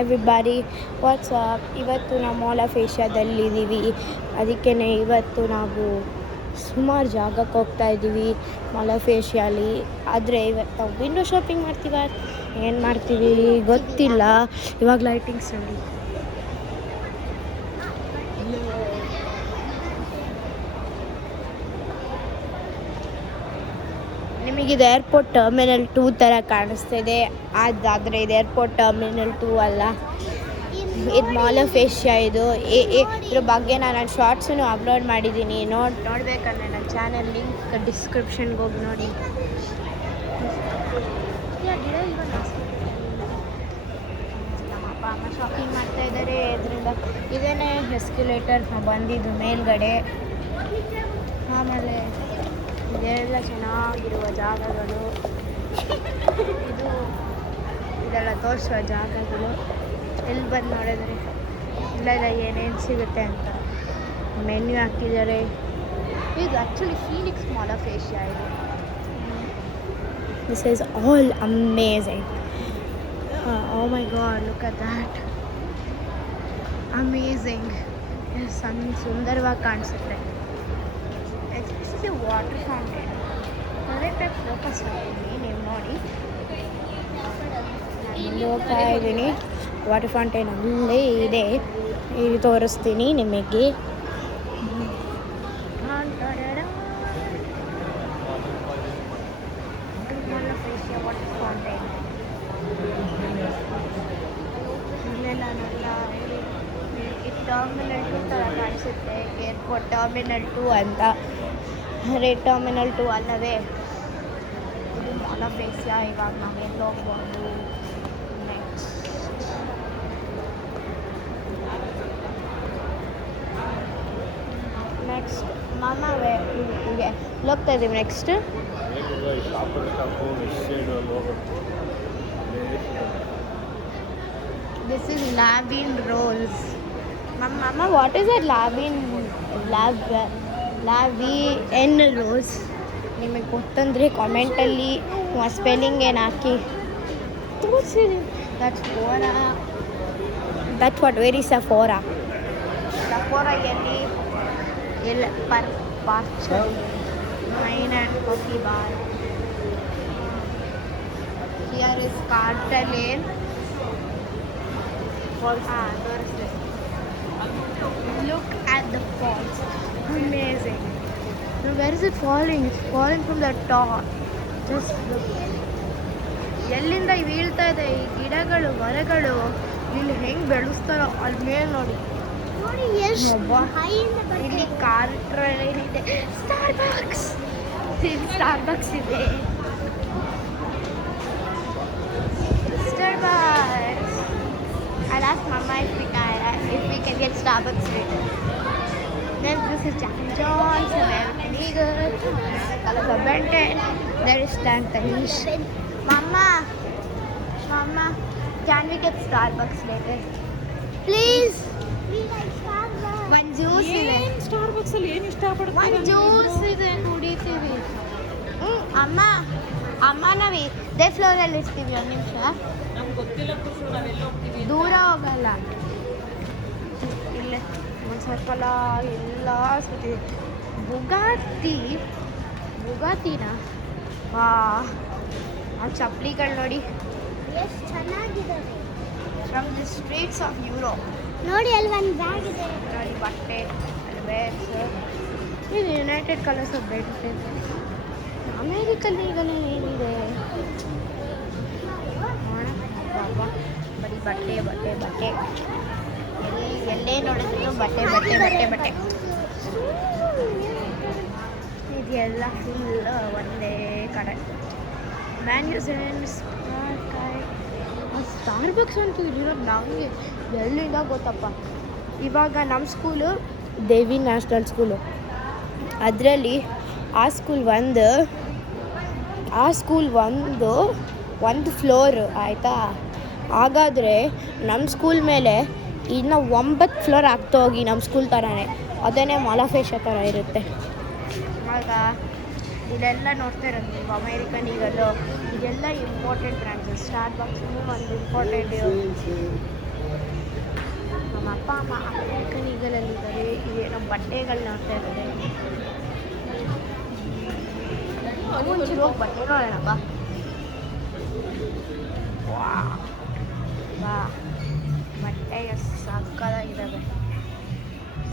Everybody WhatsApp. ಇವತ್ತು ನಾವು mall of ಏಷ್ಯಾದಲ್ಲಿದ್ದೀವಿ. ಅದಕ್ಕೇ ಇವತ್ತು ನಾವು ಸುಮಾರು ಜಾಗಕ್ಕೆ ಹೋಗ್ತಾ ಇದ್ದೀವಿ ಮಾಲ್ ಆಫ್ ಏಷ್ಯಾಲಿ. ಆದರೆ ಇವತ್ತು ನಾವು ವಿಂಡೋ ಶಾಪಿಂಗ್ ಮಾಡ್ತೀವ, ಏನು ಮಾಡ್ತೀವಿ ಗೊತ್ತಿಲ್ಲ. ಇವಾಗ ಲೈಟಿಂಗ್ಸ್ ನೋಡಿ. ನಿಮಗಿದು ಏರ್ಪೋರ್ಟ್ ಟರ್ಮಿನಲ್ 2 ಥರ ಕಾಣಿಸ್ತಿದೆ, ಆದರೆ ಇದು ಏರ್ಪೋರ್ಟ್ ಟರ್ಮಿನಲ್ 2 ಅಲ್ಲ, ಇದು ಮಾಲ್ ಆಫ್ ಏಷ್ಯಾ. ಇದು ಇದ್ರ ಬಗ್ಗೆ ನಾನು ಶಾರ್ಟ್ಸನ್ನು ಅಪ್ಲೋಡ್ ಮಾಡಿದ್ದೀನಿ. ನೋಡಬೇಕಂದ್ರೆ ನನ್ನ ಚಾನಲ್ ಲಿಂಕ್ ಡಿಸ್ಕ್ರಿಪ್ಷನ್ಗೆ ಹೋಗಿ ನೋಡಿ. ನಮ್ಮ ಅಪ್ಪ ಅಮ್ಮ ಶಾಪಿಂಗ್ ಮಾಡ್ತಾ ಇದ್ದಾರೆ. ಇದರಿಂದ ಇದೇನೇ ಎಸ್ಕಲೇಟರ್ ಬಂದಿದ್ದು ಮೇಲ್ಗಡೆ. ಆಮೇಲೆ ಇದೆಲ್ಲ ಚೆನ್ನಾಗಿರುವ ಜಾಗಗಳು, ಇದೆಲ್ಲ ತೋರಿಸುವ ಜಾಗಗಳು. ಎಲ್ಲಿ ಬಂದು ನೋಡಿದ್ರೆ ಇಲ್ಲೆಲ್ಲ ಏನೇನು ಸಿಗುತ್ತೆ ಅಂತ ಮೆನ್ಯೂ ಹಾಕಿದ್ದಾರೆ. ಇದು actually Phoenix Mall of Asia. ಇದು this is all amazing. Oh my God, look at that, amazing. ಸುಂದರವಾಗಿ ಕಾಣಿಸುತ್ತೆ. ಎಸ್ಪೆಷಲಿ ವಾಟರ್ ಫೌಂಟೇನ್ ಕರೆಕ್ಟಾಗಿ ಫೋಕಸ್ ಮಾಡ್ತೀನಿ. ನೀವು ನೋಡಿ, ನಾನು ಹೋಗ್ತಾ ಇದ್ದೀನಿ. ವಾಟರ್ ಫೌಂಟೇನ್ ಅಲ್ಲೇ ಇದೆ, ಇದು ತೋರಿಸ್ತೀನಿ ನಿಮಗೆ. ವಾಟರ್ ಫೌಂಟೇನ್ ಇಲ್ಲೆಲ್ಲ ಟರ್ಮಿನಲ್ 2 ಥರ ಕಾಣಿಸುತ್ತೆ. ಏರ್ಪೋರ್ಟ್ ಟರ್ಮಿನಲ್ 2 ಅಂತ. ಟರ್ಮಿನಲ್ 2 ಅಲ್ಲವೇ ಇದು ಮಾಲ್ ಆಫ್ ಏಷ್ಯಾ. ಇವಾಗ ನಾವೆಲ್ಲ ಹೋಗ್ಬೋದು. ನೆಕ್ಸ್ಟ್ ಮಾಮ ಹೋಗ್ತಾ ಇದ್ದೀವಿ. Next this is Lavin rolls. Mama, what is it? Lavin rose. ನಿಮಗೆ ಗೊತ್ತಂದರೆ ಕಾಮೆಂಟಲ್ಲಿ ಸ್ಪೆಲ್ಲಿಂಗ್ ಏನು ಹಾಕಿ ತೋರಿಸಿರಿ. That's what where is Sephora ಎಲ್ಲಿ ಪಾರ್ಚರ್ ಮೈನ್ and coffee bar. Here is ಕಾರ್ಟಲೇನ್. ತೋರಿಸ್ಲಿ. Look at the falls. Amazing. Now where is it falling? It's falling from the top. Just look. ಎಲ್ಲಿಂದ ಬೀಳ್ತಾ ಇದೆ ಈ ಗಿಡಗಳು, ಮರಗಳು. ಇಲ್ಲಿ ಹೆಂಗೆ ಬೆಳೆಸ್ತಾರೋ ಅಲ್ಲಿ ಮೇಲೆ ನೋಡಿ. ಇಲ್ಲಿ ಕಾರ್ ಟ್ರೈನ್ ಇದೆ. ಸ್ಟಾರ್ಬಕ್ಸ್ ಇದೆ. Starbucks. I'll ask Mama if we can get Starbucks later. Then this is Jack and John's, American Eagle, Colors of Ben 10. There is Stan Tanish. Mama, can we get Starbucks later? Please. We like Starbucks. One juice ಇದೆ. Starbucks ಅಲ್ಲಿ ಏನು ಇಷ್ಟಪಡ್ತೀರಾ? One juice ಇದೆ ಕುಡಿತೀವಿ. ಅಮ್ಮ ನಾವೇ ಇದೇ ಫ್ಲೋರಲ್ಲಿ ಇರ್ತೀವಿ. ಒಂದು ನಿಮಿಷ, ನಮ್ಗೆ ಗೊತ್ತಿಲ್ಲ ಖುಷಿ, ನಾವೆಲ್ಲ ಹೋಗ್ತೀವಿ. ದೂರ ಹೋಗಲ್ಲ. ಇಲ್ಲೇ ಒಂದು ಸರ್ಕಲ ಎಲ್ಲ ಸುತ್ತಿ. ಬುಗಾತಿನ ಆ ಚಪ್ಪಲಿಗಳು ನೋಡಿ ಎಷ್ಟು ಚೆನ್ನಾಗಿದ್ದಾವೆ. From the streets of Europe. ನೋಡಿ ಅಲ್ಲಿ ಒಂದು ಬ್ಯಾಗ್ ಇದೆ ನೋಡಿ. ಬಟ್ಟೆ ಅಲ್ಲಿ ಬ್ಯಾಗ್ಸ್. ಇದು ಯುನೈಟೆಡ್ ಕಲರ್ಸ್ ಆಫ್ ಬೆಡ್. ಅಮೇರಿಕಲ್ಲಿ ಈಗಲೇ ಏನಿದೆ ಬರೀ ಬಟ್ಟೆ. ಎಲ್ಲೇ ನೋಡಿದ್ರು ಬಟ್ಟೆ. ಇದೆಲ್ಲ ಫುಲ್ ಒಂದೇ ಕಡೆ. ಸ್ಟಾರ್ಬಕ್ಸ್ ಅಂತೂ ಇರೋದು ನಮಗೆ ಎಲ್ಲಿಂದ ಗೊತ್ತಪ್ಪ. ಇವಾಗ ನಮ್ಮ ಸ್ಕೂಲು ದೇವಿ ನ್ಯಾಷನಲ್ ಸ್ಕೂಲು. ಅದರಲ್ಲಿ ಆ ಸ್ಕೂಲ್ ಒಂದು ಫ್ಲೋರ್ ಆಯಿತಾ. ಹಾಗಾದರೆ ನಮ್ಮ ಸ್ಕೂಲ್ ಮೇಲೆ ಇನ್ನು 9 ಫ್ಲೋರ್ ಆಗ್ತಾ ಹೋಗಿ ನಮ್ಮ ಸ್ಕೂಲ್ ಥರನೇ ಅದೇನೇ ಮಾಲ್ ಆಫ್ ಏಷ್ಯಾ ಥರ ಇರುತ್ತೆ. ಆಗ ಇದೆಲ್ಲ ನೋಡ್ತಾ ಇರೋದು ನೀವು. ಅಮೇರಿಕನ್ ಈಗಲ್ಲು ಇದೆಲ್ಲ ಇಂಪಾರ್ಟೆಂಟ್ ಬ್ರ್ಯಾಂಡ್ಸು. ಸ್ಟಾರ್ಬಕ್ಸ್ ಒಂದು ಇಂಪಾರ್ಟೆಂಟ್ ನಮ್ಮ ಅಪ್ಪ ಅಮ್ಮ ಅಮೆರಿಕನ್ ಈಗಲಲ್ಲಿದ್ದಾರೆ. ಇವೇನೋ ಬಟ್ಟೆಗಳು ನೋಡ್ತಾ ಇದ್ದಾರೆ. ಒಂಚೂರು ಹೋಗಿ ಬಟ್ಟೆ ನೋಡೋಣ ಬಾ. ಬಾ ಬಟ್ಟೆಗೆ ಸಾಕಾಗಿದ್ದಾವೆ.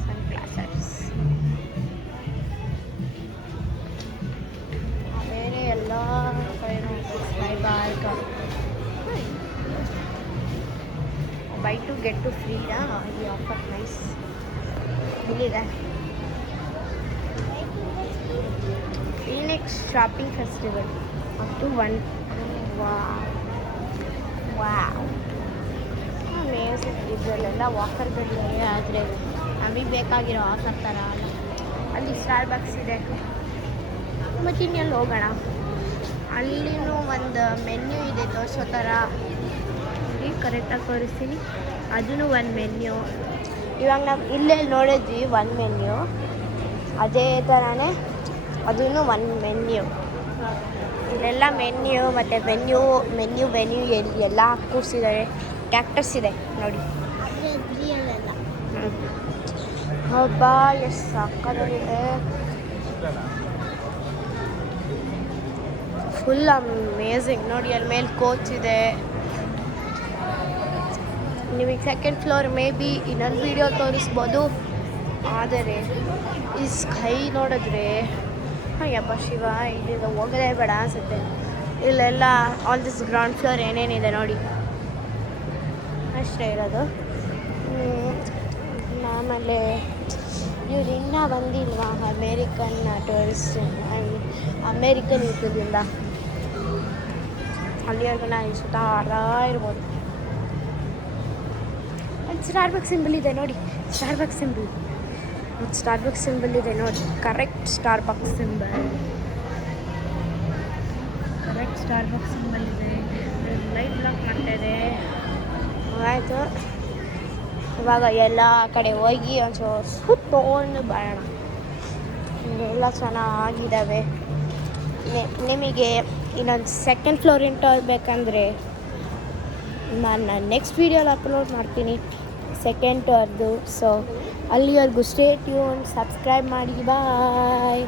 ಸನ್ ಗ್ಲಾಸಸ್ ಬೇರೆ ಎಲ್ಲ ಕಡೆನೂ ಬೈ ಟು ಗೆಟ್ ಟು ಫ್ರೀನಾ ಈ ಆಫರ್ ನೈಸ್. ಇಲ್ಲಿದೆ Phoenix shopping festival up to 1. Wow amazing. ಇದರಲ್ಲೆಲ್ಲ ಆಫರ್ಗಳಿವೆ, ಆದರೆ ನಮಗೆ ಬೇಕಾಗಿರೋ ಆಫರ್ ಥರ ಅಲ್ಲ. ಅಲ್ಲಿ ಸ್ಟಾರ್ಬಕ್ಸ್ ಇದೆ, ಮತ್ತು ಇನ್ನೆಲ್ಲಿ ಹೋಗೋಣ. ಅಲ್ಲಿನೂ ಒಂದು ಮೆನ್ಯೂ ಇದೆ ತೋರಿಸೋ ಥರ. ಇಲ್ಲಿ ಕರೆಕ್ಟಾಗಿ ತೋರಿಸ್ತೀನಿ. ಅದೂ ಒಂದು ಮೆನ್ಯೂ. ಇವಾಗ ನಾವು ಇಲ್ಲೆಲ್ಲಿ ನೋಡಿದ್ವಿ ಒಂದು ಮೆನ್ಯೂ, ಅದೇ ಥರನೇ ಅದೂ ಒಂದು ಮೆನ್ಯೂ. ಇಲ್ಲೆಲ್ಲ ಮೆನ್ಯೂ ಮತ್ತು ಮೆನ್ಯೂ ಎಲ್ಲ ಕೂರಿಸಿದ್ದಾರೆ. ಕ್ಯಾಕ್ಟಸ್ ಇದೆ ನೋಡಿ. ಹಬ್ಬಾ ಎಷ್ಟು ಸಾಕಾಗಿದೆ. ಫುಲ್ ಅಮೇಝಿಂಗ್ ನೋಡಿ. ಅಲ್ಲಿ ಮೇಲೆ ಕೋಚ್ ಇದೆ. ನಿಮಗೆ ಸೆಕೆಂಡ್ ಫ್ಲೋರ್ ಮೇ ಬಿ ಇನ್ನೊಂದು ವೀಡಿಯೋ ತೋರಿಸ್ಬೋದು. ಆದರೆ ಈ ಸ್ಕೈ ನೋಡಿದ್ರೆ ಅಯ್ಯಪ್ಪ ಶಿವ, ಇಲ್ಲಿಂದ ಹೋಗೋದೇ ಬೇಡ ಅನಿಸುತ್ತೆ. ಇಲ್ಲೆಲ್ಲ ಆಲ್ ದಿಸ್ ಗ್ರೌಂಡ್ ಫ್ಲೋರ್ ಏನೇನಿದೆ ನೋಡಿ, ಅಷ್ಟೇ ಇರೋದು. ಆಮೇಲೆ ಇವ್ರು ಇನ್ನೂ ಬಂದಿಲ್ವಾ ಅಮೇರಿಕನ್ ಟೂರಿಸ್ಟ್, ಅಮೇರಿಕನ್ ಯುದ್ಧದಿಂದ ಅಲ್ಲಿವರೆಗೂ ನಾನು ಸುತ್ತಾ ಇರ್ಬೋದು. ಒಂದು ಸ್ಟಾರ್ಬಕ್ಸ್ ಸಿಂಬಲ್ ಇದೆ ನೋಡಿ. ಸ್ಟಾರ್ಬಕ್ಸ್ ಸಿಂಬಲ್ ಇದೆ ನೋಡಿ. ಕರೆಕ್ಟ್ ಸ್ಟಾರ್ಬಕ್ಸ್ ಸಿಂಬಲ್ ಇದೆ. ಲೈಟ್ ಬ್ಲಾಕ್ ಮಾಡ್ತಾಯಿದೆ. ಆಯಿತು, ಇವಾಗ ಎಲ್ಲ ಕಡೆ ಹೋಗಿ ಒಂಚೂರು ಸುತ್ತಕೊಂಡು ಬರೋಣ. ಎಲ್ಲ ಚೆನ್ನಾಗಿದ್ದಾವೆ. ನಿಮಗೆ ಇನ್ನೊಂದು ಸೆಕೆಂಡ್ ಫ್ಲೋರ್ ಬೇಕಂದರೆ ನಾನು ನೆಕ್ಸ್ಟ್ ವೀಡಿಯೋಲಿ ಅಪ್ಲೋಡ್ ಮಾಡ್ತೀನಿ ಸೆಕೆಂಡ್ ಫ್ಲೋರ್ದು. ಸೊ ಅಲ್ಲಿವರೆಗೂ ಸ್ಟೇ ಟ್ಯೂನ್, ಸಬ್ಸ್ಕ್ರೈಬ್ ಮಾಡಿ. ಬಾಯ್.